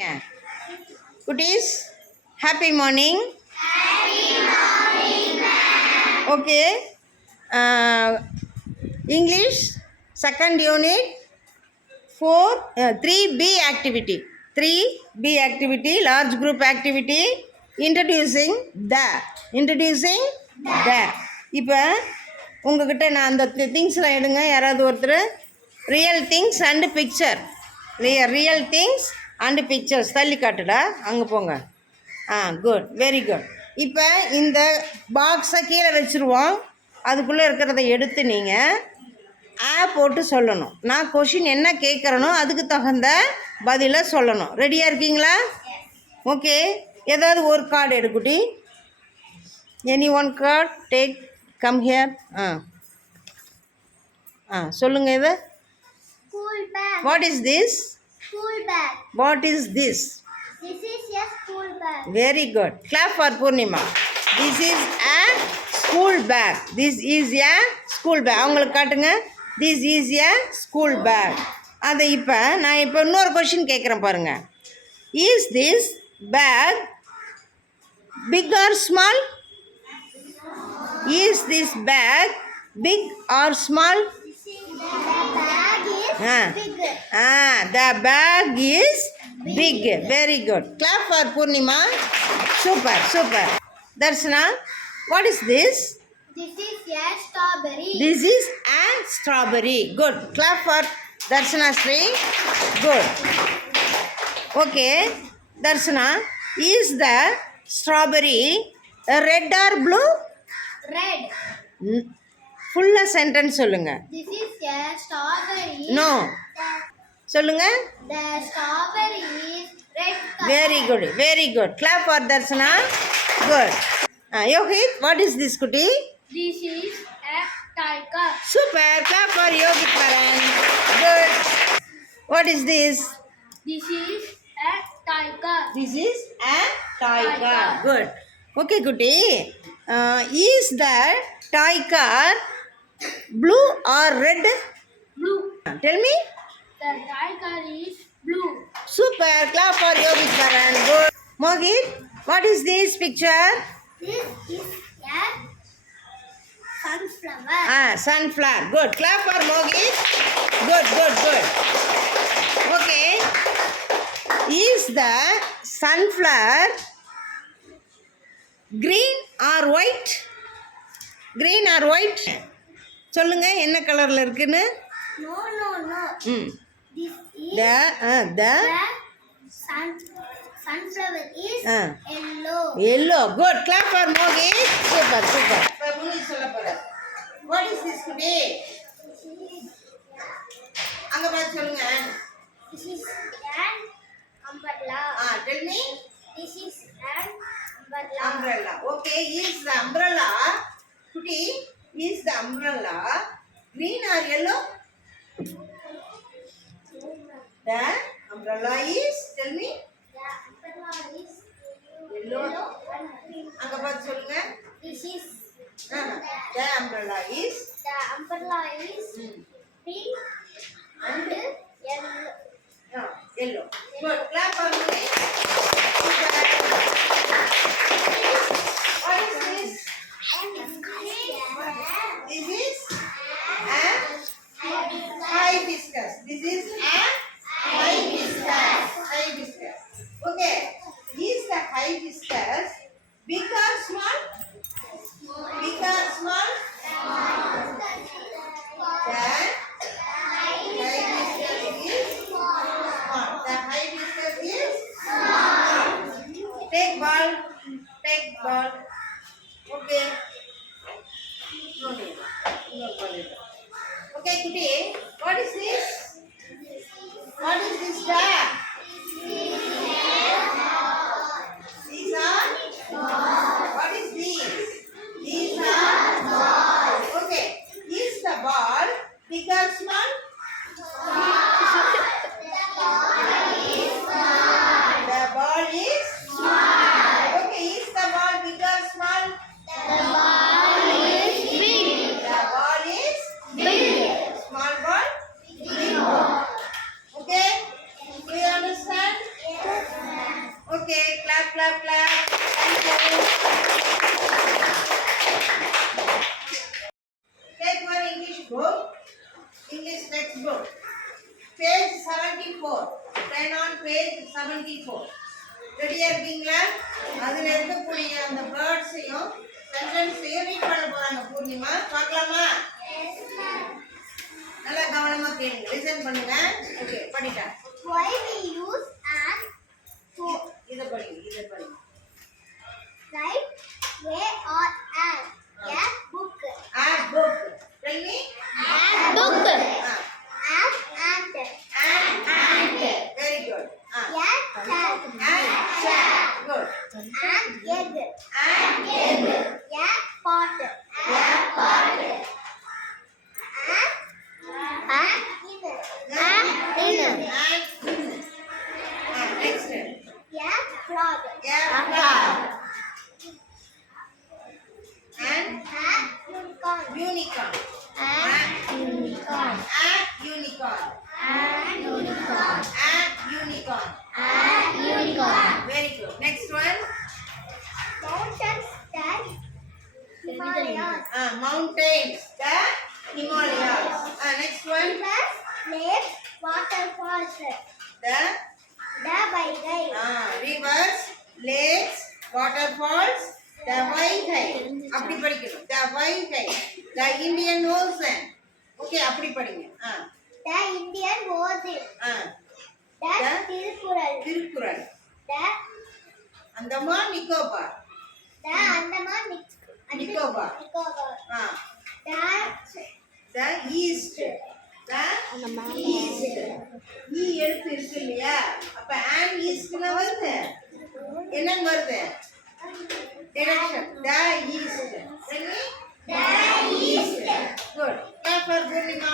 Yeah. Goodies, happy morning. Okay. English, second unit, 3B activity. 3B activity, large group activity, introducing the. இப்போ உங்ககிட்ட நான் அந்த திங்ஸ்லாம் எடுங்க. யாராவது ஒருத்தர் real things and picture, real things and pictures தள்ளி காட்டுடா, அங்கே போங்க. Good, very good. இப்போ இந்த பாக்ஸை கீழே வச்சுருவோம். அதுக்குள்ளே இருக்கிறத எடுத்து நீங்கள் போட்டு சொல்லணும். நான் கொஷின் என்ன கேட்குறனோ அதுக்கு தகுந்த பதிலை சொல்லணும். ரெடியாக இருக்கீங்களா? ஓகே. ஏதாவது ஒரு கார்டு எடுக்குட்டி. Any one card take, come here. சொல்லுங்கள். இது what is this? School bag. What is this? This is a school bag. Very good. Clap for Purnima. This is a school bag. This is a school bag. அவங்களுக்கு காட்டுங்க. This is a school bag. அதை இப்போ நான் இன்னொரு question கேட்குறேன் பாருங்க. Is this bag big or small? Is this bag big or small? The bag The bag is big. is big. Very good. Clap for Purnima. Super. Darshana, what is this? This is a strawberry. This is a strawberry. Good. Clap for Darshana Sri. Good. Okay. Darshana, is the strawberry red or blue? Red. ஃபுல்லாக sentence சொல்லுங்க. This is a strawberry. No. சொல்லுங்க. The strawberry is red color. Very good. Clap for Darshana. Good. Yohit, what is this, Kuti? This is a tiger. Super. Clap for Yohit Karan. Good. What is this? This is a tiger. This is a tiger. Good. Okay, Kuti. Is the tiger blue or red? Blue. Tell me. The tiger is blue. Super. Clap for Yohit Karan. Good. Mohit, what is this picture? This is a sunflower. Sunflower. Good. Clap for Mohit. Good. Okay. Is the sunflower green or white? Green or white? சொல்லுங்க, என்ன கலர்ல இருக்குன்னு. No. This is the sunflower is yellow. Good. Clap for Mohit. Super. இப்போ முனி சொல்ல போறேன். What is this today? அங்க பார்த்து சொல்லுங்க. This is an umbrella. Tell me. This is an Umbrella. Okay. Is the umbrella today? Is the umbrella green or yellow? The umbrella is, tell me. The umbrella is Yellow. and green. அங்க பார்த்து சொல்லுங்க. This is The umbrella is pink and yellow. yellow. Good. Clap for me. What is this? This is hibiscus. This is hibiscus. Okay. Is the hibiscus big or small? Big or small? Then hibiscus is small. The hibiscus is small. Take ball. Okay. No need. Okay, today, what is this? What is this bag? These are? What is these? These are balls. Okay. Is the ball big or small? The ball is small. Okay. Is the ball big or small? The ball is big. The ball is big. Small ball? clap, clap, clap. Thank you. Take one English book, English textbook. Page 74. Turn on page 74. ரெடியா இருக்கீங்களா? அதுல இருக்கக்கூடிய அந்த வேர்ட்ஸையும் சென்டென்ஸையும் read பண்ண போறாங்க பூர்ணிமா. பார்க்கலாமா? நல்லா கவனமா கேளுங்க, லிசன் பண்ணுங்க. Okay, படிட்டேன். Why we use an for இத படிங்க. right way or an a book. Add book. Tell me. An book. Ah. An ant. And. Very good. Ah. A cat. And. Good. An egg. And egg. A pot. An in. And. Next. A frog. Yeah. Frog. And A unicorn. unicorn. A unicorn. And unicorn. A unicorn. And unicorn. A unicorn. Very good. Next one. Mountains that Himalayas. Mountains. The Himalayas. Next one. Rivers, lakes, waterfalls. The Vaigai. rivers, lakes, waterfalls. The Vaigai. அப்படி படிக்கணும். The Vaigai. The Indian Ocean. Okay, அப்படி படிங்க. The Indian Ocean. The The Tirukural. Thirukkural. The Andaman Nicobar. Andaman Nicobar. The east. The east. E எழுத்து இருக்கு இல்லையா? அப்ப an eastனா வருது. என்ன வருது? Direction. The east. Ready? The east. Good. Clap for Purnima.